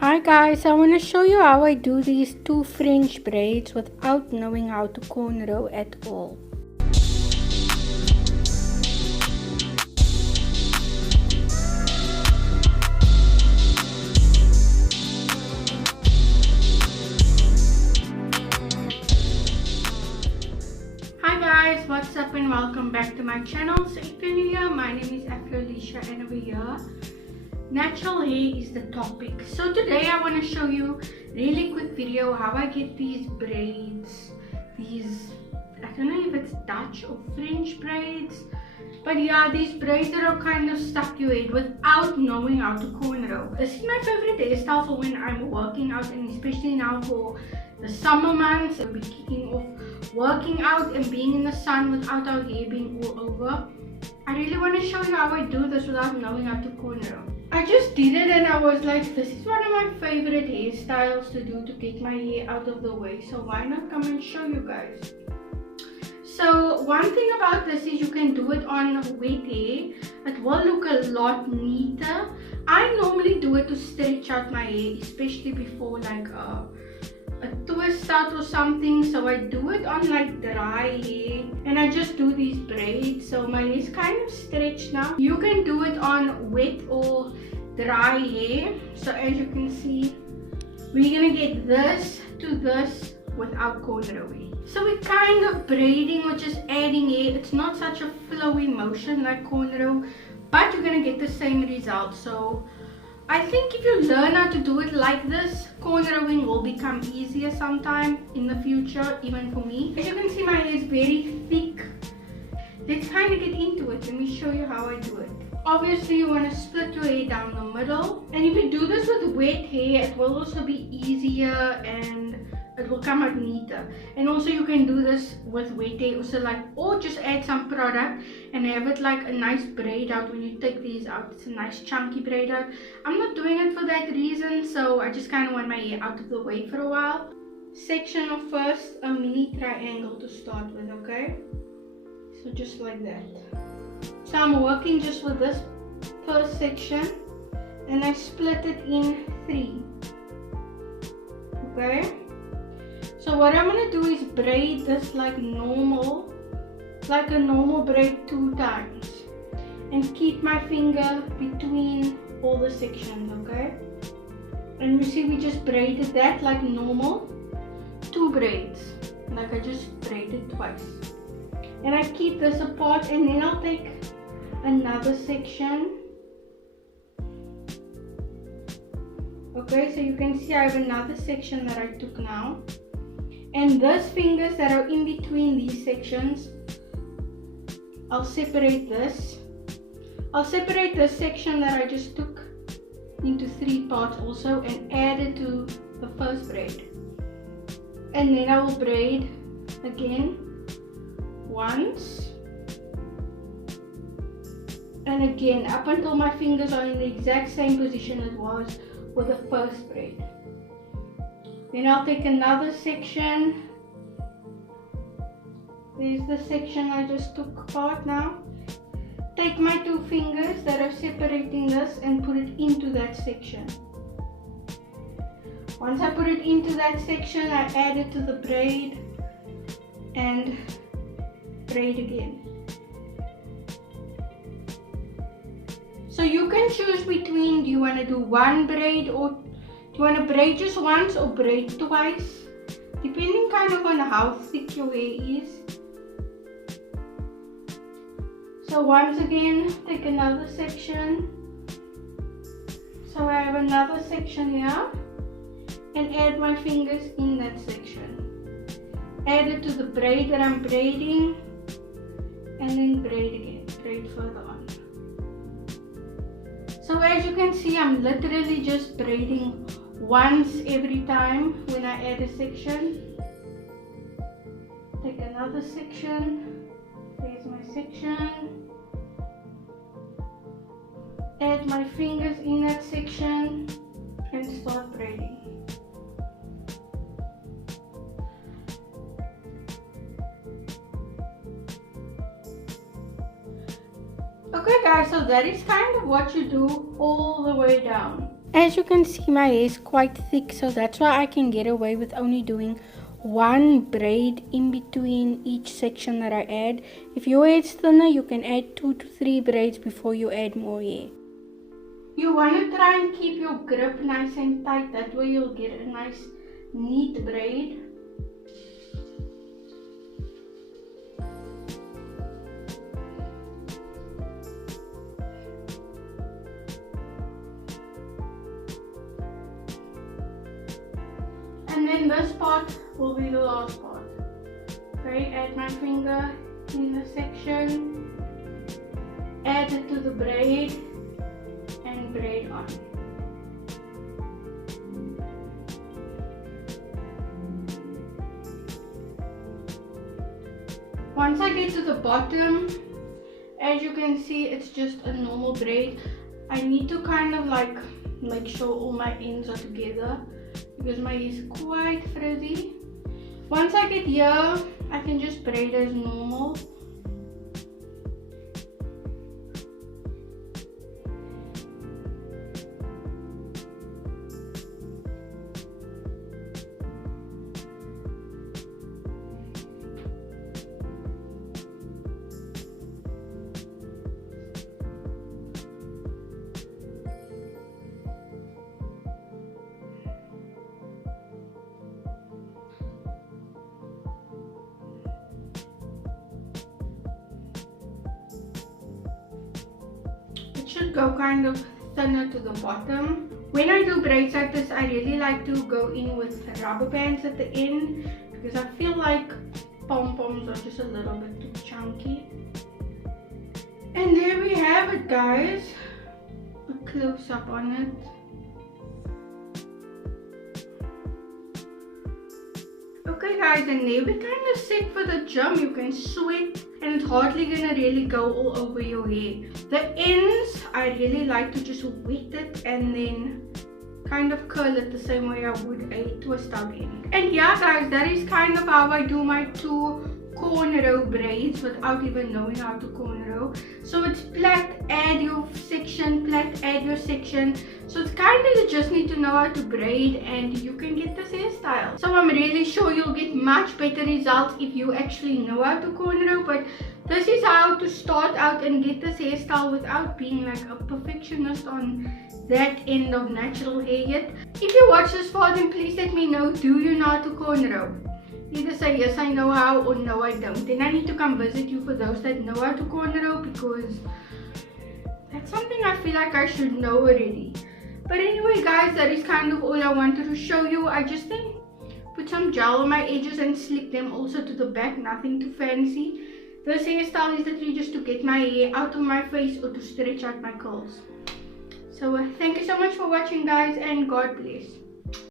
Hi guys, I want to show you how I do these two fringe braids without knowing how to cornrow at all. Hi guys, what's up and welcome back to my channel. So if you're new here, my name is Alicia and over here natural hair is the topic. So today I want to show you a really quick video how I get these braids, I don't know if it's Dutch or French braids, but yeah, these braids that are kind of stuck to your head without knowing how to cornrow. This is my favorite hairstyle for when I'm working out, and especially now for the summer months. We'll be kicking off working out and being in the sun without our hair being all over. I really want to show you how I do this without knowing how to cornrow. I just did it and I was like, this is one of my favorite hairstyles to do to get my hair out of the way. So why not come and show you guys? So one thing about this is you can do it on wet hair. It will look a lot neater. I normally do it to stretch out my hair, especially before like a twist out or something. So I do it on like dry hair and I just do these braids. So my hair is kind of stretched now. You can do it on wet or dry hair. So as you can see, we're gonna get this to this without cornrowing. So we're kind of braiding or just adding hair. It's not such a flowy motion like cornrow, but you're gonna get the same result. So I think if you learn how to do it like this, cornrowing will become easier sometime in the future, even for me. As you can see, my hair is very thick. Let's kind of get into it. Let me show you how I do it. Obviously, you want to split your hair down the middle. And if you do this with wet hair, it will also be easier and it will come out neater. And also you can do this with wet hair also, like, or just add some product and have it like a nice braid out when you take these out. It's a nice chunky braid out. I'm not doing it for that reason, so I just kind of want my hair out of the way for a while. Section of first a mini triangle to start with, okay? So just like that. So I'm working just with this first section and I split it in 3. Okay? So what I'm going to do is braid this like a normal braid 2 times and keep my finger between all the sections, okay? And you see we just braided that like normal, 2 braids, like I just braided twice. And I keep this apart and then I'll take another section. Okay, so you can see I have another section that I took now. And those fingers that are in between these sections, I'll separate this. I'll separate this section that I just took into 3 parts also and add it to the first braid. And then I will braid again once. And again up until my fingers are in the exact same position it was with the first braid. Then I'll take another section. There's the section I just took apart now. Take my 2 fingers that are separating this and put it into that section. Once I put it into that section, I add it to the braid and braid again. So you can choose between, do you want to do 1 braid or do you want to braid just once or braid twice, depending kind of on how thick your hair is. So once again, take another section. So I have another section here and add my fingers in that section. Add it to the braid that I'm braiding and then braid again, braid further on. So as you can see, I'm literally just braiding once every time when I add a section. Take another section. There's my section. Add my fingers in that section and start braiding. Okay guys, so that is kind of what you do all the way down. As you can see, my hair is quite thick, so that's why I can get away with only doing one braid in between each section that I add. If your hair is thinner, you can add 2 to 3 braids before you add more hair. You want to try and keep your grip nice and tight, that way you'll get a nice neat braid. And then this part will be the last part. Okay, add my finger in the section, add it to the braid, and braid on. Once I get to the bottom, as you can see, it's just a normal braid. I need to kind of like make sure all my ends are together, because my hair is quite frizzy. Once I get here, I can just braid as normal. Should go kind of thinner to the bottom. When I do braids like this, I really like to go in with rubber bands at the end, because I feel like pom-poms are just a little bit too chunky. And there we have it, guys. A close up on it. Okay guys, and there we kind of set for the gym. You can sweat and it's hardly gonna really go all over your hair. The ends, I really like to just wet it and then kind of curl it the same way I would a twist up end. And yeah guys, that is kind of how I do my 2 cornrow braids without even knowing how to cornrow. So it's plait, add your section, plait, add your section. So it's kind of, you just need to know how to braid and you can get this hairstyle. So I'm really sure you'll get much better results if you actually know how to cornrow, but this is how to start out and get this hairstyle without being like a perfectionist on that end of natural hair yet. If you watch this far, then please let me know, do you know how to cornrow? Either say yes I know how or no I don't. Then I need to come visit you for those that know how to cornrow, because that's something I feel like I should know already. But anyway guys, that is kind of all I wanted to show you. I just then put some gel on my edges and slip them also to the back, nothing too fancy. This hairstyle is literally just to get my hair out of my face or to stretch out my curls. So thank you so much for watching guys, and God bless.